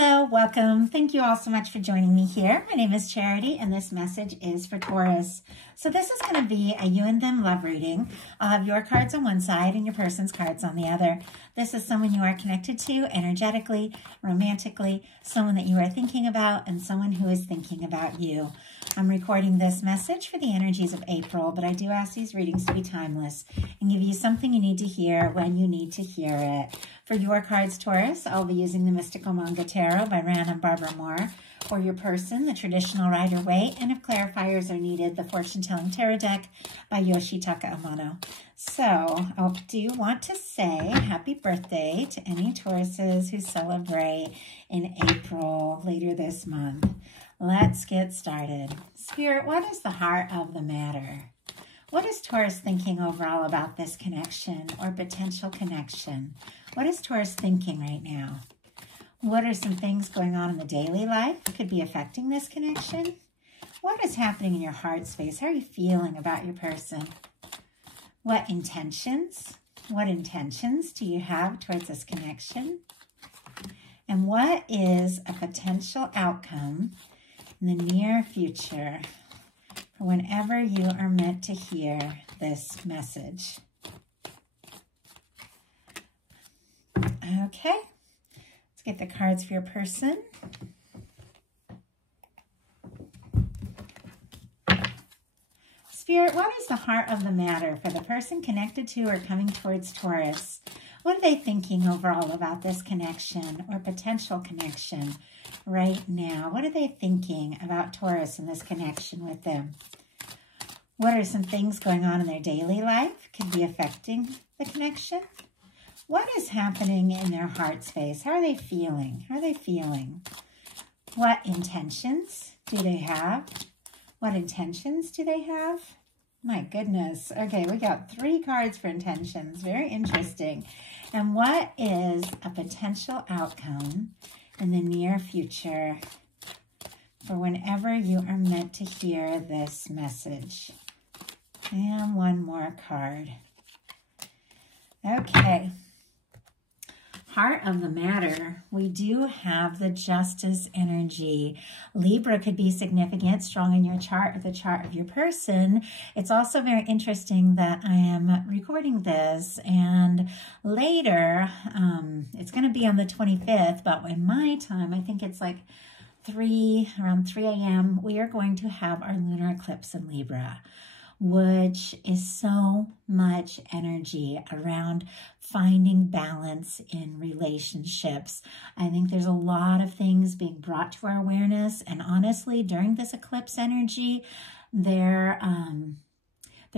Hello, welcome. Thank you all so much for joining me here. My name is Charity, and this message is for Taurus. So this is going to be a you and them love reading. I'll have your cards on one side and your person's cards on the other. This is someone you are connected to energetically, romantically, someone that you are thinking about, and someone who is thinking about you. I'm recording this message for the energies of April, but I do ask these readings to be timeless and give you something you need to hear when you need to hear it. For your cards, Taurus, I'll be using the Mystical Manga Tarot by Ran and Barbara Moore. For your person, the Traditional Rider-Waite, and if clarifiers are needed, the Fortune Telling Tarot Deck by Yoshitaka Amano. So, I do want to say happy birthday to any Tauruses who celebrate in April later this month. Let's get started. Spirit, what is the heart of the matter? What is Taurus thinking overall about this connection or potential connection? What is Taurus thinking right now? What are some things going on in the daily life that could be affecting this connection? What is happening in your heart space? How are you feeling about your person? What intentions do you have towards this connection? And what is a potential outcome in the near future for whenever you are meant to hear this message? Okay, let's get the cards for your person. Spirit, what is the heart of the matter for the person connected to or coming towards Taurus? What are they thinking overall about this connection or potential connection right now? What are they thinking about Taurus and this connection with them? What are some things going on in their daily life could be affecting the connection? What is happening in their heart space? How are they feeling? How are they feeling? What intentions do they have? What intentions do they have? My goodness. Okay, we got 3 cards for intentions. Very interesting. And what is a potential outcome in the near future for whenever you are meant to hear this message? And one more card. Okay. Heart of the matter, we do have the Justice energy. Libra could be significant, strong in your chart or the chart of your person. It's also very interesting that I am recording this, and later, it's going to be on the 25th, but in my time, I think it's like around 3 a.m., we are going to have our lunar eclipse in Libra, which is so much energy around finding balance in relationships. I think there's a lot of things being brought to our awareness, and honestly, during this eclipse energy, there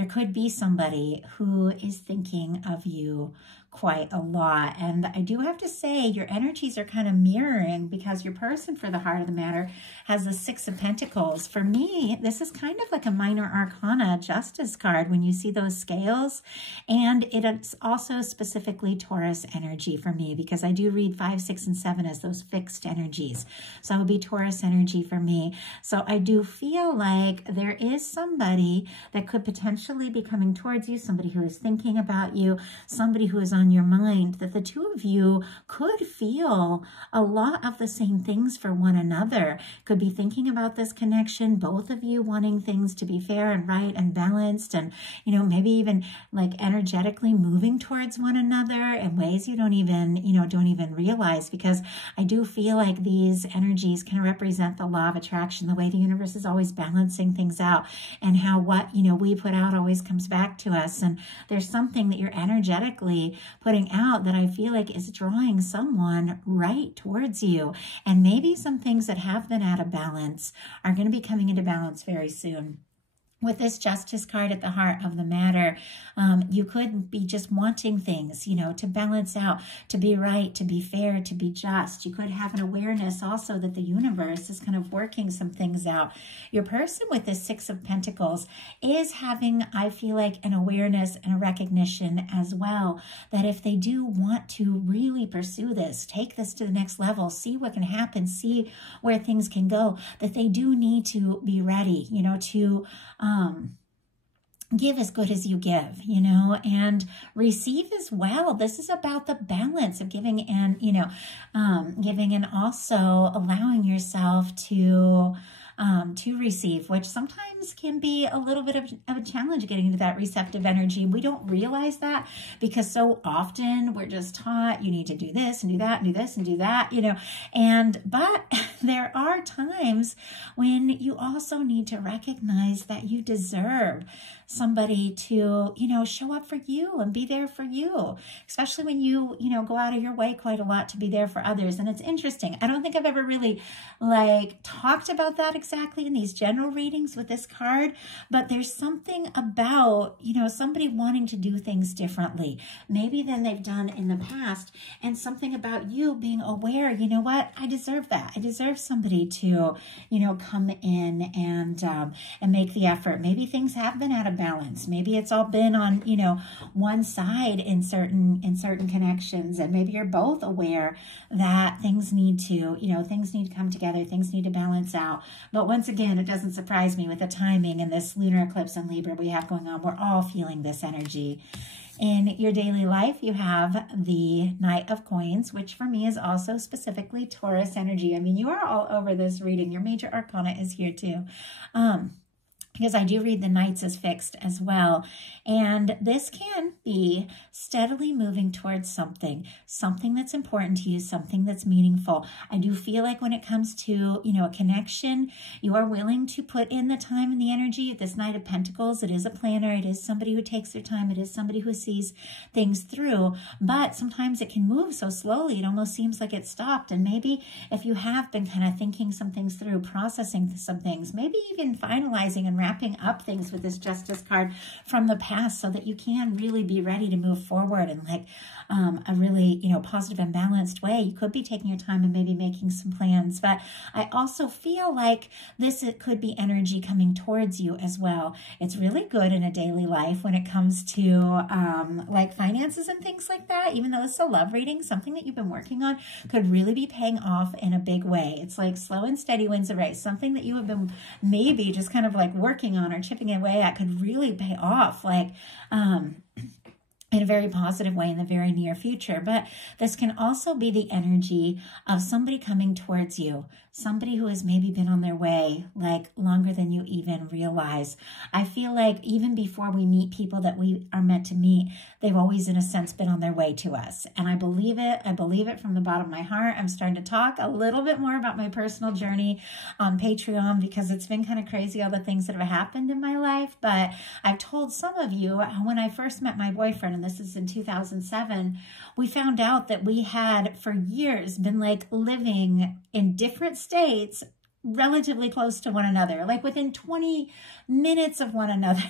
could be somebody who is thinking of you quite a lot. And I do have to say, your energies are kind of mirroring, because your person for the heart of the matter has the 6 of Pentacles. For me, this is kind of like a minor arcana Justice card when you see those scales. And it's also specifically Taurus energy for me, because I do read 5, 6, and 7 as those fixed energies. So it would be Taurus energy for me. So I do feel like there is somebody that could potentially be coming towards you, somebody who is thinking about you, somebody who is on your mind, that the two of you could feel a lot of the same things for one another. Could be thinking about this connection, both of you wanting things to be fair and right and balanced, and, you know, maybe even like energetically moving towards one another in ways you don't even realize, because I do feel like these energies can represent the law of attraction, the way the universe is always balancing things out, and how what, we put out always comes back to us. And there's something that you're energetically putting out that I feel like is drawing someone right towards you. And maybe some things that have been out of balance are going to be coming into balance very soon. With this Justice card at the heart of the matter, you could be just wanting things, to balance out, to be right, to be fair, to be just. You could have an awareness also that the universe is kind of working some things out. Your person with this 6 of Pentacles is having, I feel like, an awareness and a recognition as well, that if they do want to really pursue this, take this to the next level, see what can happen, see where things can go, that they do need to be ready, give as good as you give, you know, and receive as well. This is about the balance of giving and, you know, giving and also allowing yourself to receive, which sometimes can be a little bit of a challenge getting into that receptive energy. We don't realize that because so often we're just taught you need to do this and do that and do this and do that, you know, but there are times when you also need to recognize that you deserve somebody to, you know, show up for you and be there for you, especially when you know, go out of your way quite a lot to be there for others. And it's interesting. I don't think I've ever really like talked about that exactly in these general readings with this card, but there's something about, you know, somebody wanting to do things differently, maybe than they've done in the past, and something about you being aware, you know what, I deserve that. I deserve somebody to, you know, come in and make the effort. Maybe things have been out of balance. Maybe it's all been on, you know, one side in certain connections, and maybe you're both aware that things need to, you know, things need to come together, things need to balance out. But once again, it doesn't surprise me with the timing and this lunar eclipse in Libra we have going on. We're all feeling this energy. In your daily life, you have the Knight of Coins, which for me is also specifically Taurus energy. I mean, you are all over this reading. Your major arcana is here too. Because I do read the Knights as fixed as well. And this can be steadily moving towards something that's important to you, something that's meaningful. I do feel like when it comes to, you know, a connection, you are willing to put in the time and the energy. This Knight of Pentacles, it is a planner. It is somebody who takes their time. It is somebody who sees things through. But sometimes it can move so slowly, it almost seems like it stopped. And maybe if you have been kind of thinking some things through, processing some things, maybe even finalizing and wrapping up things with this Justice card from the past, so that you can really be ready to move forward in like a really, you know, positive and balanced way. You could be taking your time and maybe making some plans, but I also feel like it could be energy coming towards you as well. It's really good in a daily life when it comes to like finances and things like that. Even though it's a love reading, something that you've been working on could really be paying off in a big way. It's like slow and steady wins the race. Something that you have been maybe just kind of like working on or chipping away at could really pay off, like in a very positive way in the very near future. But this can also be the energy of somebody coming towards you, somebody who has maybe been on their way like longer than you even realize. I feel like even before we meet people that we are meant to meet, they've always in a sense been on their way to us. And I believe it. I believe it from the bottom of my heart. I'm starting to talk a little bit more about my personal journey on Patreon because it's been kind of crazy, all the things that have happened in my life. But I've told some of you when I first met my boyfriend, and this is in 2007, we found out that we had for years been like living in different states relatively close to one another, like within 20 minutes of one another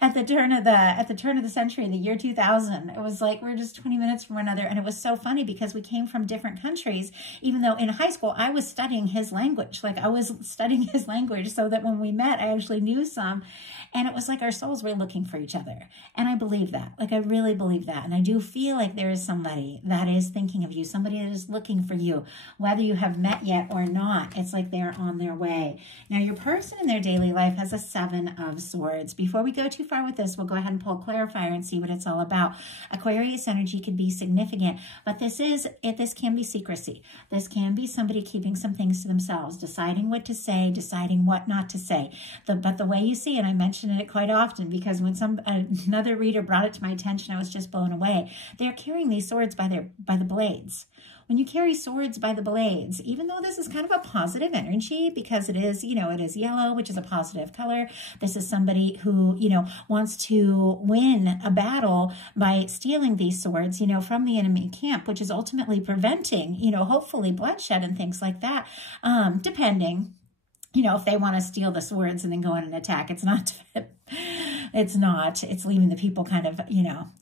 at the turn of the century, the year 2000. It was like we're just 20 minutes from one another. And it was so funny because we came from different countries, even though in high school I was studying his language. Like I was studying his language so that when we met, I actually knew some. And it was like our souls were looking for each other. And I believe that. Like I really believe that. And I do feel like there is somebody that is thinking of you, somebody that is looking for you, whether you have met yet or not. It's like they're on their way. Now your person in their daily life has a 7 of Swords. Before we go too far with this, we'll go ahead and pull Clarifier and see what it's all about. Aquarius energy could be significant, but this can be secrecy. This can be somebody keeping some things to themselves, deciding what to say, deciding what not to say. But the way you see it, I mention it quite often because when another reader brought it to my attention, I was just blown away. They're carrying these swords by the blades. When you carry swords by the blades, even though this is kind of a positive energy because it is, you know, it is yellow, which is a positive color. This is somebody who, you know, wants to win a battle by stealing these swords, you know, from the enemy camp, which is ultimately preventing, you know, hopefully bloodshed and things like that, depending, you know, if they want to steal the swords and then go in and attack. It's not, it's leaving the people kind of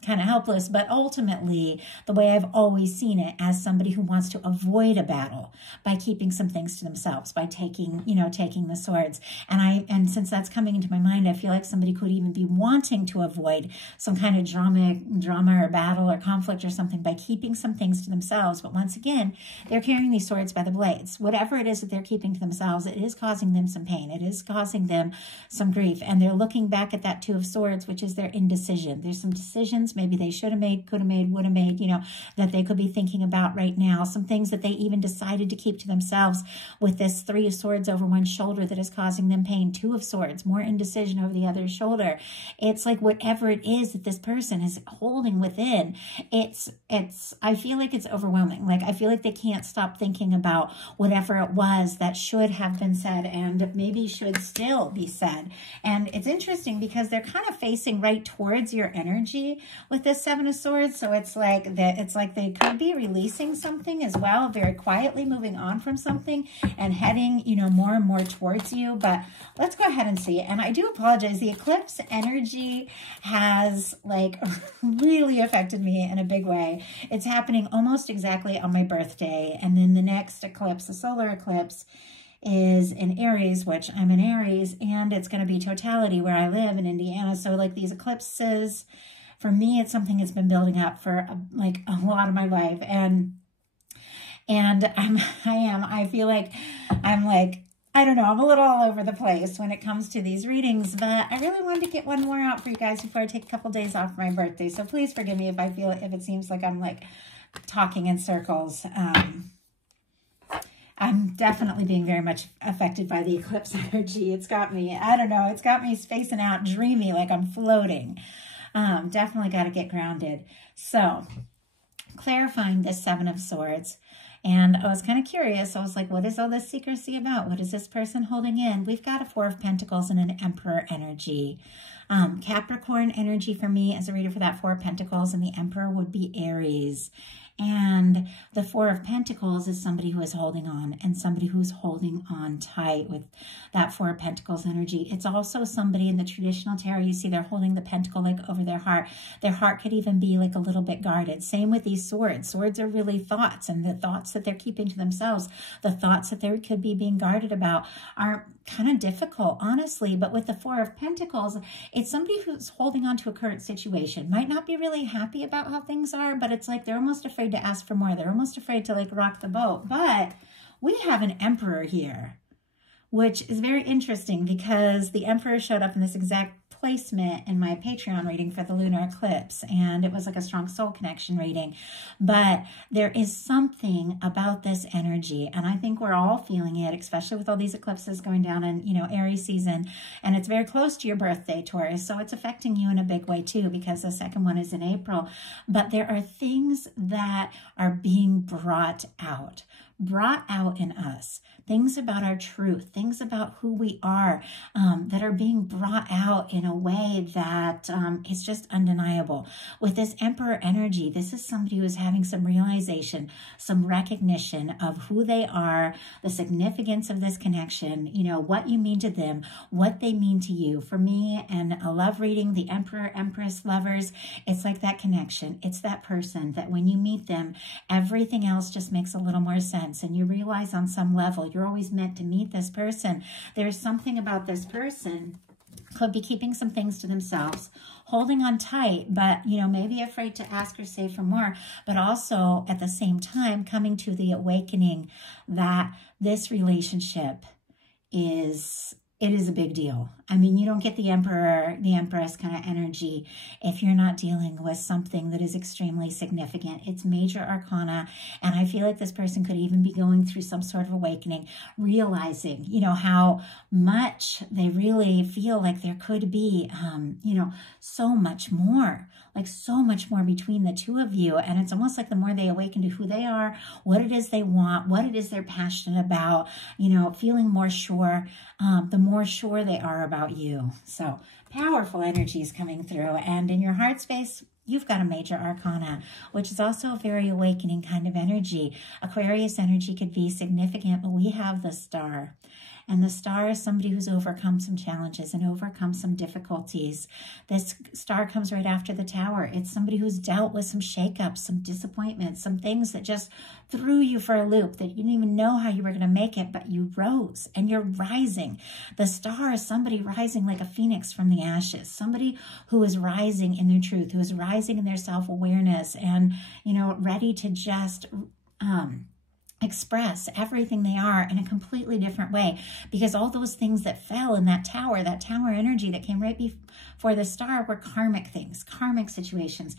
helpless. But ultimately, the way I've always seen it, as somebody who wants to avoid a battle by keeping some things to themselves, by taking the swords. And since that's coming into my mind, I feel like somebody could even be wanting to avoid some kind of drama or battle or conflict or something by keeping some things to themselves. But once again, they're carrying these swords by the blades. Whatever it is that they're keeping to themselves, it is causing them some pain. It is causing them some grief. And they're looking back at that Two of Swords, which is their indecision. There's some decisions maybe they should have made, could have made, would have made, you know, that they could be thinking about right now. Some things that they even decided to keep to themselves with this 3 of Swords over one shoulder that is causing them pain. 2 of Swords, more indecision over the other shoulder. It's like whatever it is that this person is holding within, I feel like it's overwhelming. Like, I feel like they can't stop thinking about whatever it was that should have been said and maybe should still be said. And it's interesting because they're kind of facing right towards your energy with this 7 of Swords. So it's like they could be releasing something as well, very quietly moving on from something and heading, you know, more and more towards you. But let's go ahead and see. And I do apologize. The eclipse energy has like really affected me in a big way. It's happening almost exactly on my birthday. And then the next eclipse, the solar eclipse, is in Aries, which I'm in Aries, and it's going to be totality where I live in Indiana. So like these eclipses, for me, it's something that's been building up for like a lot of my life. And I feel like I'm like, I don't know, I'm a little all over the place when it comes to these readings, but I really wanted to get one more out for you guys before I take a couple days off for my birthday. So please forgive me if it seems like I'm like talking in circles. I'm definitely being very much affected by the eclipse energy. It's got me, I don't know, it's got me spacing out, dreamy, like I'm floating. Definitely got to get grounded. So, clarifying this 7 of Swords. And I was kind of curious. I was like, what is all this secrecy about? What is this person holding in? We've got a 4 of Pentacles and an Emperor energy. Capricorn energy for me as a reader for that 4 of Pentacles, and the Emperor would be Aries. And the 4 of Pentacles is somebody who is holding on, and somebody who's holding on tight with that 4 of Pentacles energy. It's also somebody in the traditional tarot, you see they're holding the pentacle like over their heart. Their heart could even be like a little bit guarded. Same with these swords. Swords are really thoughts, and the thoughts that they're keeping to themselves, the thoughts that they could be being guarded about are kind of difficult, honestly. But with the 4 of Pentacles, it's somebody who's holding on to a current situation. Might not be really happy about how things are, but it's like they're almost afraid to ask for more. They're almost afraid to like rock the boat. But we have an Emperor here, which is very interesting because the Emperor showed up in this exact placement in my Patreon reading for the lunar eclipse, and it was like a strong soul connection reading. But there is something about this energy, and I think we're all feeling it, especially with all these eclipses going down in, you know, Aries season, and it's very close to your birthday, Taurus, so it's affecting you in a big way too, because the second one is in April. But there are things that are being brought out in us, things about our truth, things about who we are, that are being brought out in a way that is just undeniable. With this Emperor energy, this is somebody who is having some realization, some recognition of who they are, the significance of this connection, you know, what you mean to them, what they mean to you. For me, and a love reading, the Emperor, Empress, lovers, it's like that connection. It's that person that when you meet them, everything else just makes a little more sense. And you realize on some level, you're always meant to meet this person. There's something about this person, could be keeping some things to themselves, holding on tight, but, you know, maybe afraid to ask or say for more, but also at the same time coming to the awakening that this relationship is a big deal. I mean, you don't get the Emperor, the Empress kind of energy if you're not dealing with something that is extremely significant. It's major arcana, and I feel like this person could even be going through some sort of awakening, realizing, you know, how much they really feel like there could be, you know, so much more, like so much more between the two of you. And it's almost like the more they awaken to who they are, what it is they want, what it is they're passionate about, you know, feeling more sure, the more sure they are about you. So powerful energies coming through. And in your heart space, you've got a major arcana, which is also a very awakening kind of energy. Aquarius energy could be significant, but we have the Star. And the Star is somebody who's overcome some challenges and overcome some difficulties. This Star comes right after the Tower. It's somebody who's dealt with some shakeups, some disappointments, some things that just threw you for a loop, that you didn't even know how you were going to make it, but you rose and you're rising. The Star is somebody rising like a phoenix from the ashes, somebody who is rising in their truth, who is rising in their self-awareness and, you know, ready to just express everything they are in a completely different way, because all those things that fell in that tower energy that came right before the star were karmic things, karmic situations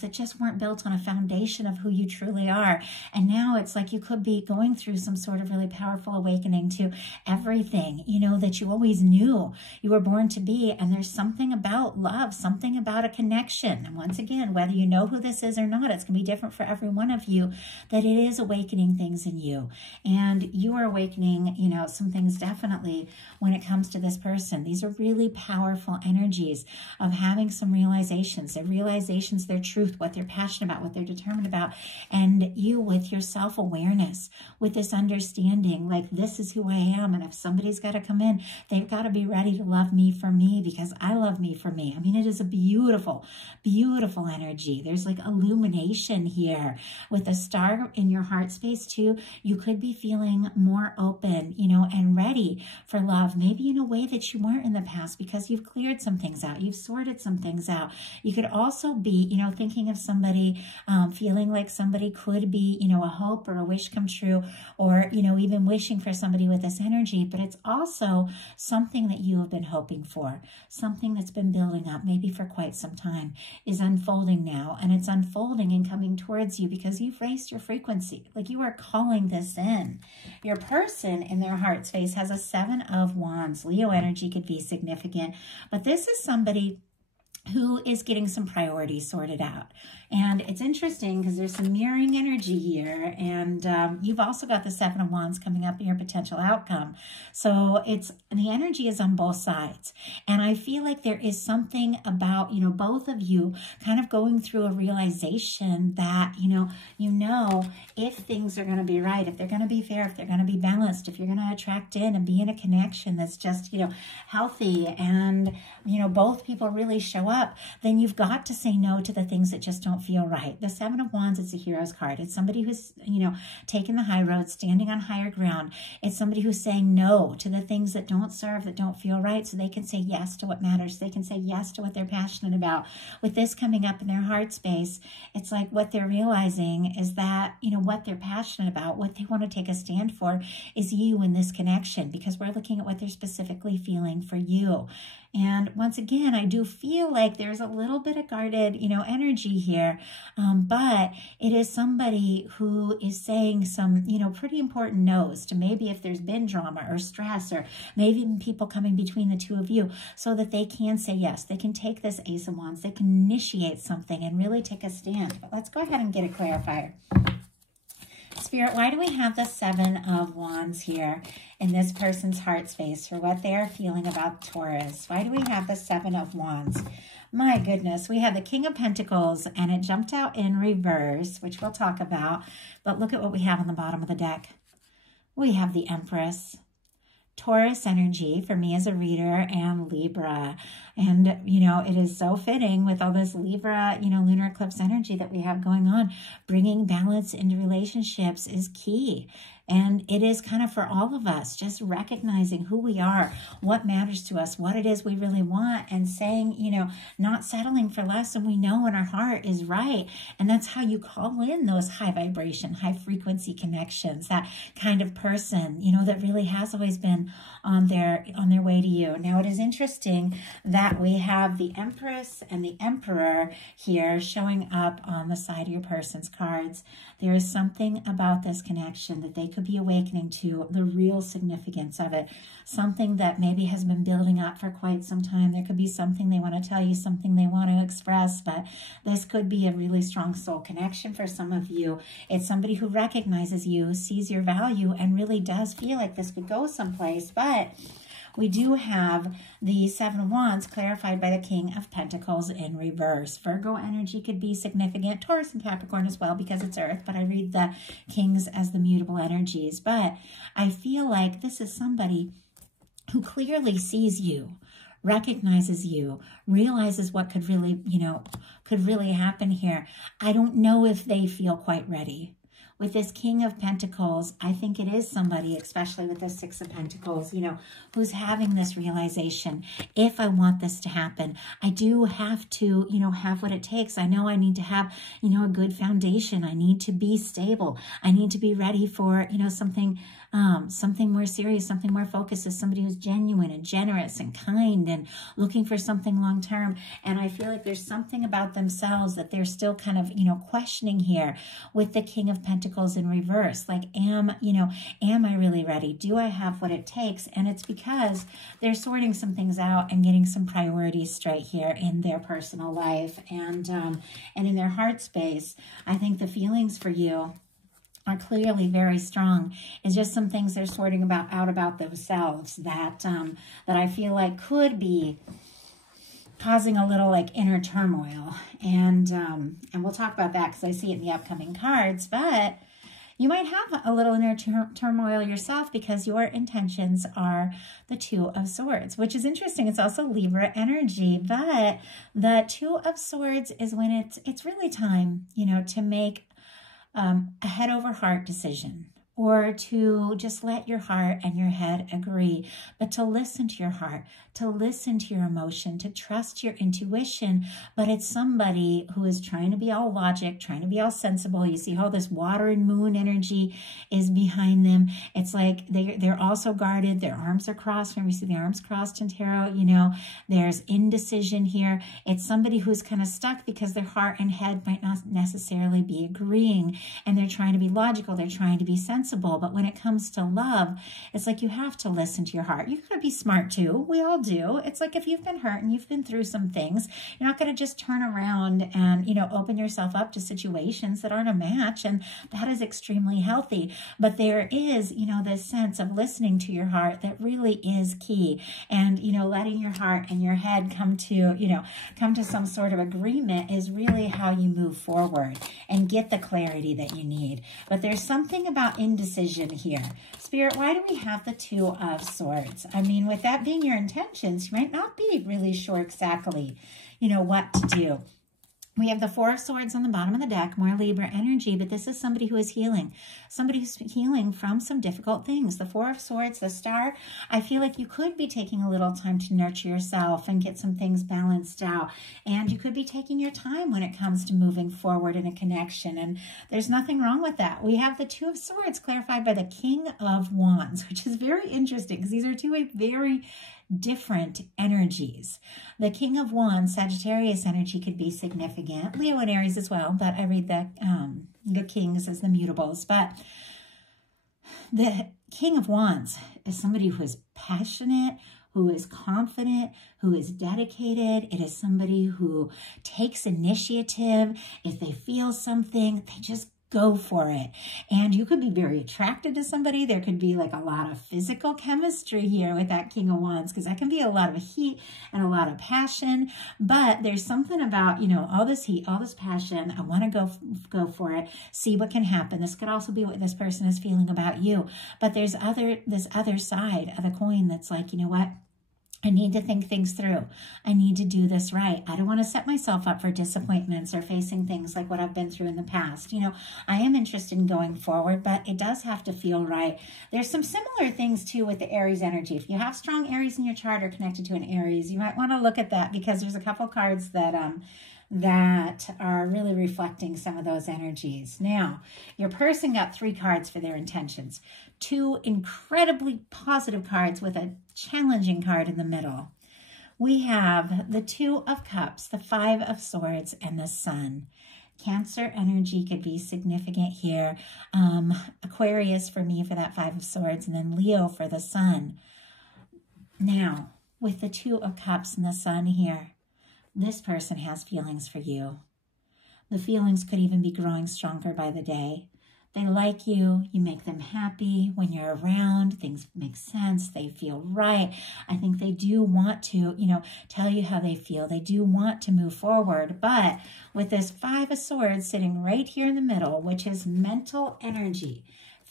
that just weren't built on a foundation of who you truly are. And now it's like you could be going through some sort of really powerful awakening to everything, you know, that you always knew you were born to be. And there's something about love, something about a connection. And once again, whether you know who this is or not, it's going to be different for every one of you, that it is awakening things in you. And you are awakening, you know, some things definitely when it comes to this person. These are really powerful energies of having some realizations. Their realizations, their truth, what they're passionate about, what they're determined about. And you with your self-awareness, with this understanding, like, this is who I am. And if somebody's got to come in, they've got to be ready to love me for me, because I love me for me. I mean, it is a beautiful, beautiful energy. There's like illumination here with a star in your heart space too. You could be feeling more open, you know, and ready for love, maybe in a way that you weren't in the past, because you've cleared some things out, you've sorted some things out. You could also be, you know, thinking of somebody, feeling like somebody could be, you know, a hope or a wish come true, or, you know, even wishing for somebody with this energy. But it's also something that you have been hoping for, something that's been building up maybe for quite some time, is unfolding now, and it's unfolding and coming towards you because you've raised your frequency. Like, you are calling this in. Your person in their heart space has a 7 of Wands. Leo energy could be significant, but this is somebody who is getting some priorities sorted out. And it's interesting because there's some mirroring energy here. And you've also got the 7 of Wands coming up in your potential outcome. So the energy is on both sides. And I feel like there is something about, you know, both of you kind of going through a realization that, you know, if things are going to be right, if they're going to be fair, if they're going to be balanced, if you're going to attract in and be in a connection that's just, you know, healthy, and, you know, both people really show up, then you've got to say no to the things that just don't feel right. The 7 of Wands is a hero's card. It's somebody who's, you know, taking the high road, standing on higher ground. It's somebody who's saying no to the things that don't serve, that don't feel right, so they can say yes to what matters. They can say yes to what they're passionate about. With this coming up in their heart space, it's like what they're realizing is that, you know, what they're passionate about, what they want to take a stand for is you in this connection, because we're looking at what they're specifically feeling for you. And once again, I do feel like there's a little bit of guarded, you know, energy here. But it is somebody who is saying some, you know, pretty important no's to maybe if there's been drama or stress, or maybe even people coming between the two of you, so that they can say yes. They can take this Ace of Wands. They can initiate something and really take a stand. But let's go ahead and get a clarifier. Spirit, why do we have the 7 of Wands here in this person's heart space for what they are feeling about Taurus? Why do we have the 7 of Wands? My goodness, we have the King of Pentacles, and it jumped out in reverse, which we'll talk about. But look at what we have on the bottom of the deck. We have the Empress. Taurus energy for me as a reader, and Libra. And, you know, it is so fitting with all this Libra, you know, lunar eclipse energy that we have going on. Bringing balance into relationships is key. And it is kind of for all of us, just recognizing who we are, what matters to us, what it is we really want, and saying, you know, not settling for less than we know in our heart is right. And that's how you call in those high vibration, high frequency connections, that kind of person, you know, that really has always been on their way to you. Now, it is interesting that we have the Empress and the Emperor here showing up on the side of your person's cards. There is something about this connection that they could be awakening to, the real significance of it, something that maybe has been building up for quite some time. There could be something they want to tell you, something they want to express, but this could be a really strong soul connection for some of you. It's somebody who recognizes you, sees your value, and really does feel like this could go someplace. But we do have the 7 of Wands clarified by the King of Pentacles in reverse. Virgo energy could be significant. Taurus and Capricorn as well, because it's Earth, but I read the Kings as the mutable energies. But I feel like this is somebody who clearly sees you, recognizes you, realizes what could really, you know, could really happen here. I don't know if they feel quite ready. with this King of Pentacles, I think it is somebody, especially with the Six of Pentacles, you know, who's having this realization. If I want this to happen, I do have to, you know, have what it takes. I know I need to have, you know, a good foundation. I need to be stable. I need to be ready for, you know, something more serious, something more focused, as somebody who's genuine and generous and kind and looking for something long term. And I feel like there's something about themselves that they're still kind of, you know, questioning here with the King of Pentacles in reverse. Like, am I really ready? Do I have what it takes? And it's because they're sorting some things out and getting some priorities straight here in their personal life and in their heart space. I think the feelings for you are clearly very strong. It's just some things they're sorting out about themselves that that I feel like could be causing a little like inner turmoil. And we'll talk about that because I see it in the upcoming cards. But you might have a little inner turmoil yourself because your intentions are the Two of Swords, which is interesting. It's also Libra energy, but the Two of Swords is when it's really time, you know, to make a head over heart decision, or to just let your heart and your head agree, but to listen to your heart, to listen to your emotion, to trust your intuition. But it's somebody who is trying to be all logic, trying to be all sensible. You see how this water and moon energy is behind them. It's like they're also guarded. Their arms are crossed. When we see the arms crossed in tarot, you know, there's indecision here. It's somebody who's kind of stuck because their heart and head might not necessarily be agreeing, and they're trying to be logical. They're trying to be sensible. But when it comes to love, it's like you have to listen to your heart. You gotta be smart too. We all do. It's like if you've been hurt and you've been through some things, you're not gonna just turn around and, you know, open yourself up to situations that aren't a match, and that is extremely healthy. But there is, you know, this sense of listening to your heart that really is key, and, you know, letting your heart and your head come to some sort of agreement is really how you move forward and get the clarity that you need. But there's something about indecision here. Spirit, why do we have the Two of Swords? I mean, with that being your intentions, you might not be really sure exactly, you know, what to do. We have the Four of Swords on the bottom of the deck, more Libra energy, but this is somebody who is healing. Somebody who's healing from some difficult things. The Four of Swords, the Star, I feel like you could be taking a little time to nurture yourself and get some things balanced out. And you could be taking your time when it comes to moving forward in a connection. And there's nothing wrong with that. We have the Two of Swords clarified by the King of Wands, which is very interesting because these are two very different energies. The King of Wands, Sagittarius energy, could be significant. Leo and Aries as well, but I read the Kings as the mutables. But the King of Wands is somebody who is passionate, who is confident, who is dedicated. It is somebody who takes initiative. If they feel something, they just go for it. And you could be very attracted to somebody. There could be like a lot of physical chemistry here with that King of Wands, because that can be a lot of heat and a lot of passion. But there's something about, you know, all this heat, all this passion. I want to go for it, see what can happen. This could also be what this person is feeling about you. But there's this other side of the coin that's like, you know what? I need to think things through. I need to do this right. I don't want to set myself up for disappointments or facing things like what I've been through in the past. You know, I am interested in going forward, but it does have to feel right. There's some similar things too with the Aries energy. If you have strong Aries in your chart or connected to an Aries, you might want to look at that, because there's a couple cards that are really reflecting some of those energies. Now, your person got 3 cards for their intentions. 2 incredibly positive cards with a challenging card in the middle. We have the Two of Cups, the Five of Swords, and the Sun. Cancer energy could be significant here. Aquarius for me for that Five of Swords, and then Leo for the Sun. Now, with the Two of Cups and the Sun here, this person has feelings for you. The feelings could even be growing stronger by the day. They like you. You make them happy when you're around. Things make sense. They feel right. I think they do want to, you know, tell you how they feel. They do want to move forward. But with this Five of Swords sitting right here in the middle, which is mental energy,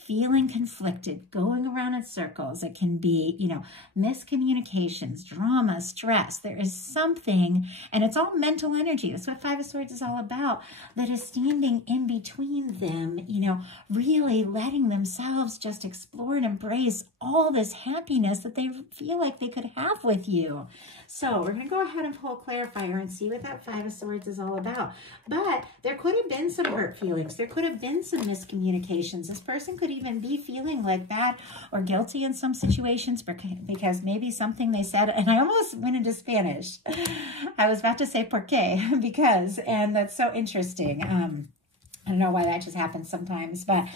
feeling conflicted, going around in circles. It can be, you know, miscommunications, drama, stress. There is something, and it's all mental energy. That's what Five of Swords is all about, that is standing in between them, you know, really letting themselves just explore and embrace all this happiness that they feel like they could have with you. So we're going to go ahead and pull a clarifier and see what that Five of Swords is all about. But there could have been some hurt feelings. There could have been some miscommunications. This person could even be feeling like bad or guilty in some situations because maybe something they said, and I almost went into Spanish. I was about to say por qué, because, and that's so interesting. I don't know why that just happens sometimes, but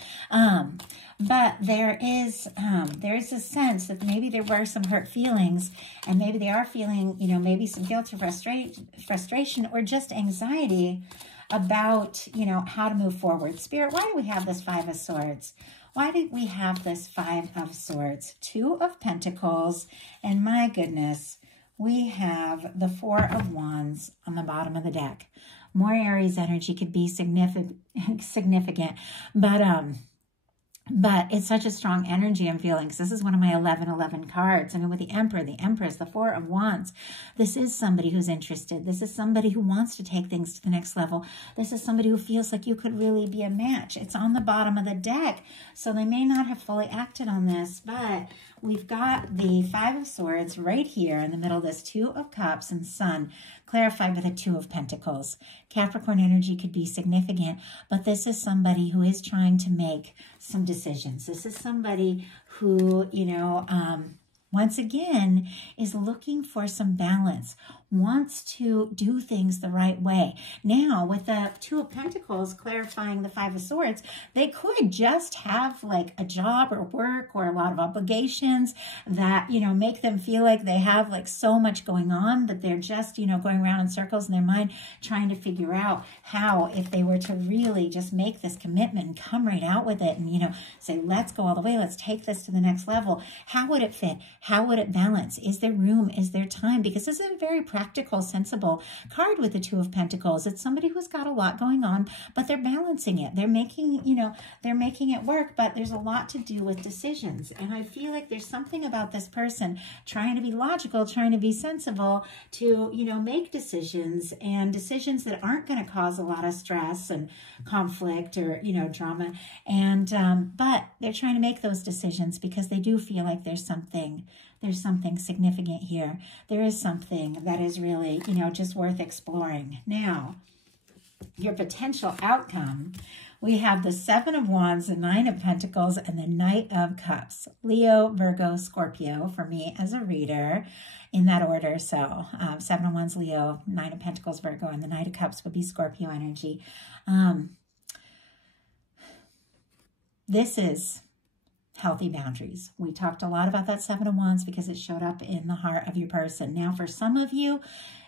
there is a sense that maybe there were some hurt feelings, and maybe they are feeling, you know, maybe some guilt or frustration or just anxiety about, you know, how to move forward. Spirit, why do we have this Five of Swords? Why did we have this Five of Swords? Two of Pentacles, and my goodness, we have the Four of Wands on the bottom of the deck. More Aries energy could be significant, but it's such a strong energy I'm feeling, because this is one of my 11 cards. I mean, with the Emperor, the Empress, the Four of Wands, this is somebody who's interested. This is somebody who wants to take things to the next level. This is somebody who feels like you could really be a match. It's on the bottom of the deck, so they may not have fully acted on this, but we've got the Five of Swords right here in the middle of this Two of Cups and Sun, clarified by the Two of Pentacles. Capricorn energy could be significant, but this is somebody who is trying to make some decisions. This is somebody who, you know, once again, is looking for some balance, wants to do things the right way. Now, with the Two of Pentacles clarifying the Five of Swords, they could just have like a job or work or a lot of obligations that, you know, make them feel like they have like so much going on that they're just, you know, going around in circles in their mind trying to figure out how, if they were to really just make this commitment and come right out with it and, you know, say, let's go all the way, let's take this to the next level. How would it fit? How would it balance? Is there room? Is there time? Because this is a very practical, sensible card with the Two of Pentacles. It's somebody who's got a lot going on, but they're balancing it. They're making, you know, they're making it work, but there's a lot to do with decisions. And I feel like there's something about this person trying to be logical, trying to be sensible, to, you know, make decisions, and decisions that aren't going to cause a lot of stress and conflict or, you know, drama. And, but they're trying to make those decisions because they do feel like there's something significant here. There is something that is really, you know, just worth exploring. Now, your potential outcome, we have the Seven of Wands, the Nine of Pentacles, and the Knight of Cups. Leo, Virgo, Scorpio for me as a reader in that order. So Seven of Wands, Leo, Nine of Pentacles, Virgo, and the Knight of Cups would be Scorpio energy. This is healthy boundaries. We talked a lot about that Seven of Wands because it showed up in the heart of your person. Now, for some of you,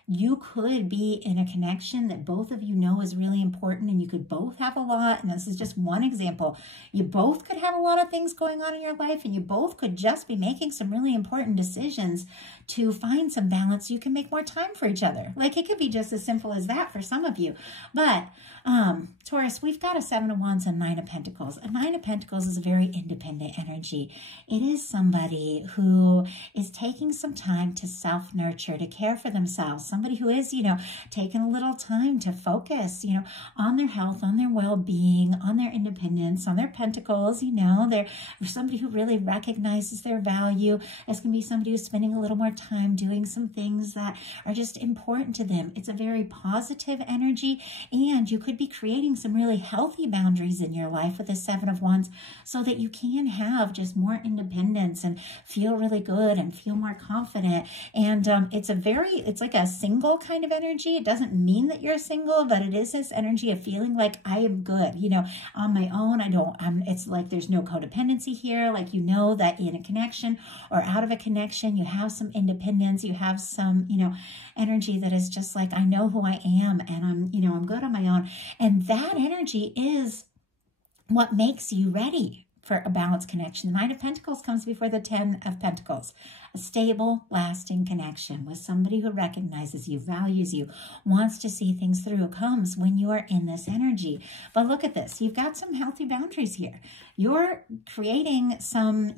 you could be in a connection that both of you know is really important, and you could both have a lot. And this is just one example. You both could have a lot of things going on in your life, and you both could just be making some really important decisions to find some balance so you can make more time for each other. Like, it could be just as simple as that for some of you. But Taurus, we've got a Seven of Wands and Nine of Pentacles. A Nine of Pentacles is a very independent energy. It is somebody who is taking some time to self-nurture, to care for themselves. Somebody who is, you know, taking a little time to focus, you know, on their health, on their well-being, on their independence, on their pentacles. You know, they're somebody who really recognizes their value. It's going to be somebody who's spending a little more time doing some things that are just important to them. It's a very positive energy, and you could be creating some really healthy boundaries in your life with the Seven of Wands so that you can have just more independence and feel really good and feel more confident. And it's like a single kind of energy. It doesn't mean that you're single, but it is this energy of feeling like I am good, you know, on my own. It's like there's no codependency here. Like, you know that in a connection or out of a connection, you have some independence, you have some, you know, energy that is just like, I know who I am, and I'm good on my own. And that energy is what makes you ready for a balanced connection. The Nine of Pentacles comes before the Ten of Pentacles. A stable, lasting connection with somebody who recognizes you, values you, wants to see things through comes when you are in this energy. But look at this. You've got some healthy boundaries here. You're creating some,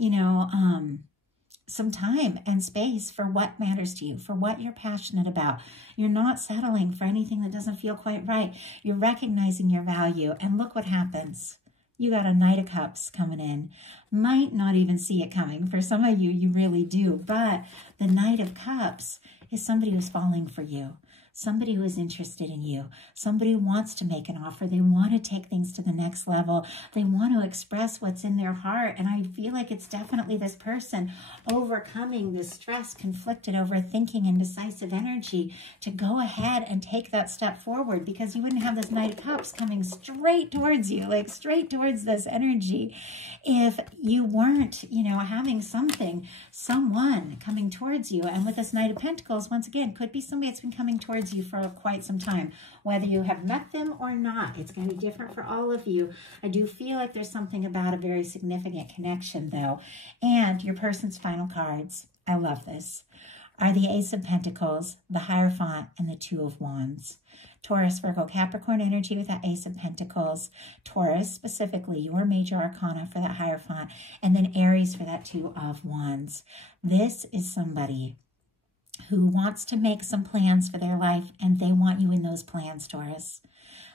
some time and space for what matters to you, for what you're passionate about. You're not settling for anything that doesn't feel quite right. You're recognizing your value. And look what happens. You got a Knight of Cups coming in. Might not even see it coming. For some of you, you really do. But the Knight of Cups is somebody who's falling for you. Somebody who is interested in you. Somebody who wants to make an offer. They want to take things to the next level. They want to express what's in their heart. And I feel like it's definitely this person overcoming this stress, conflicted, overthinking, indecisive energy to go ahead and take that step forward, because you wouldn't have this Knight of Cups coming straight towards you, like straight towards this energy, if you weren't, having someone coming towards you. And with this Knight of Pentacles, once again, could be somebody that's been coming towards you for quite some time, whether you have met them or not. It's going to be different for all of you. I do feel like there's something about a very significant connection, though. And your person's final cards, I love this, are the Ace of Pentacles, the Hierophant, and the Two of Wands. Taurus, Virgo, Capricorn energy with that Ace of Pentacles. Taurus, specifically, your major arcana for that Hierophant. And then Aries for that Two of Wands. This is somebody who wants to make some plans for their life, and they want you in those plans, Taurus.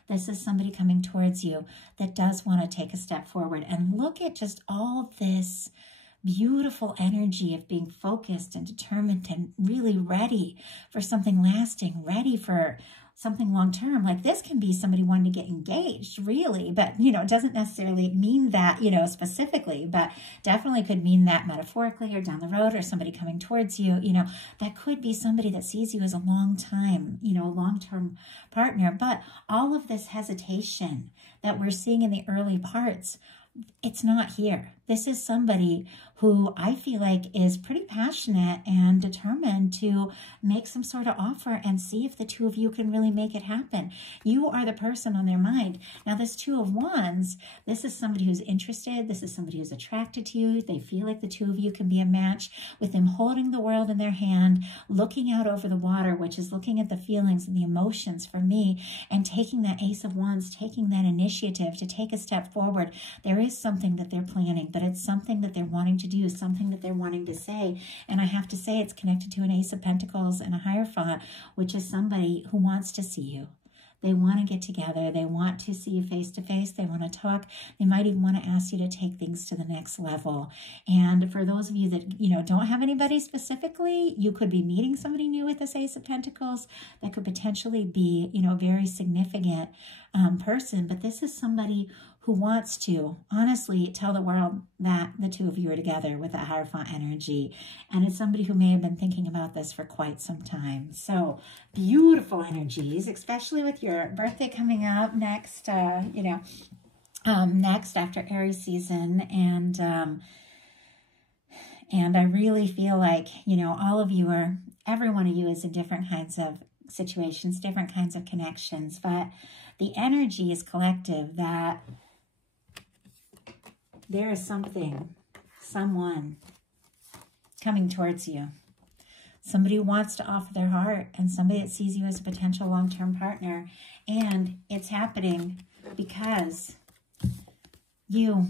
This is somebody coming towards you that does want to take a step forward. And look at just all this beautiful energy of being focused and determined and really ready for something lasting, ready for something long-term. Like this can be somebody wanting to get engaged, really, but, it doesn't necessarily mean that, specifically, but definitely could mean that metaphorically or down the road, or somebody coming towards you, that could be somebody that sees you as a long-term partner. But all of this hesitation that we're seeing in the early parts, it's not here. This is somebody who I feel like is pretty passionate and determined to make some sort of offer and see if the two of you can really make it happen. You are the person on their mind. Now, this Two of Wands, this is somebody who's interested. This is somebody who's attracted to you. They feel like the two of you can be a match, with them holding the world in their hand, looking out over the water, which is looking at the feelings and the emotions for me, and taking that Ace of Wands, taking that initiative to take a step forward. There is something that they're planning, but it's something that they're wanting to do, something that they're wanting to say. And I have to say, it's connected to an Ace of Pentacles and a Hierophant, which is somebody who wants to see you. They want to get together. They want to see you face to face. They want to talk. They might even want to ask you to take things to the next level. And for those of you that, don't have anybody specifically, you could be meeting somebody new with this Ace of Pentacles that could potentially be, a very significant person. But this is somebody who wants to honestly tell the world that the two of you are together with that Hierophant energy. And it's somebody who may have been thinking about this for quite some time. So beautiful energies, especially with your birthday coming up next, next after Aries season. And I really feel like, all of you are, every one of you is in different kinds of situations, different kinds of connections, but the energy is collective, that there is someone coming towards you. Somebody who wants to offer their heart, and somebody that sees you as a potential long-term partner. And it's happening because you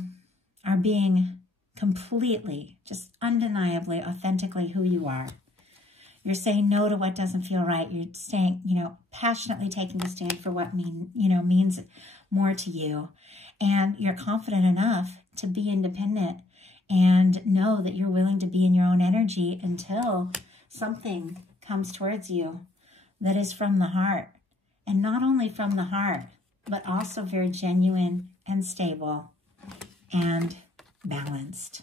are being completely, just undeniably, authentically who you are. You're saying no to what doesn't feel right. You're staying, passionately taking a stand for what means more to you. And you're confident enough to be independent and know that you're willing to be in your own energy until something comes towards you that is from the heart. And not only from the heart, but also very genuine and stable and balanced.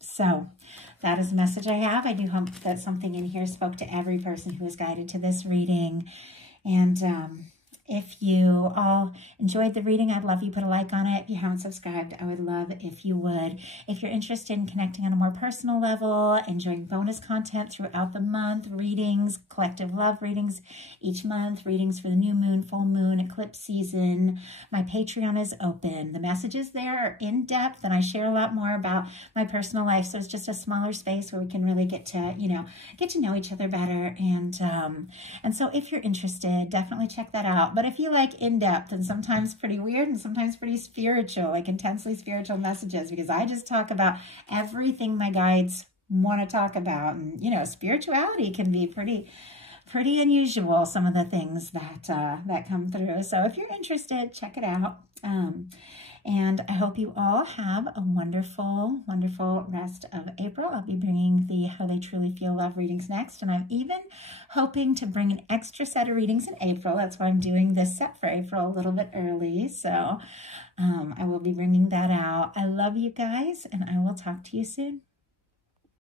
So that is the message I have. I do hope that something in here spoke to every person who was guided to this reading. And If you all enjoyed the reading, I'd love you put a like on it. If you haven't subscribed, I would love if you would. If you're interested in connecting on a more personal level, enjoying bonus content throughout the month, readings, collective love readings each month, readings for the new moon, full moon, eclipse season, my Patreon is open. The messages there are in depth, and I share a lot more about my personal life. So it's just a smaller space where we can really get to know each other better. And so if you're interested, definitely check that out. But if you like in-depth and sometimes pretty weird and sometimes pretty spiritual, like intensely spiritual messages, because I just talk about everything my guides want to talk about. And, spirituality can be pretty unusual, some of the things that come through. So if you're interested, check it out. And I hope you all have a wonderful, wonderful rest of April. I'll be bringing the How They Truly Feel Love readings next. And I'm even hoping to bring an extra set of readings in April. That's why I'm doing this set for April a little bit early. So I will be bringing that out. I love you guys, and I will talk to you soon.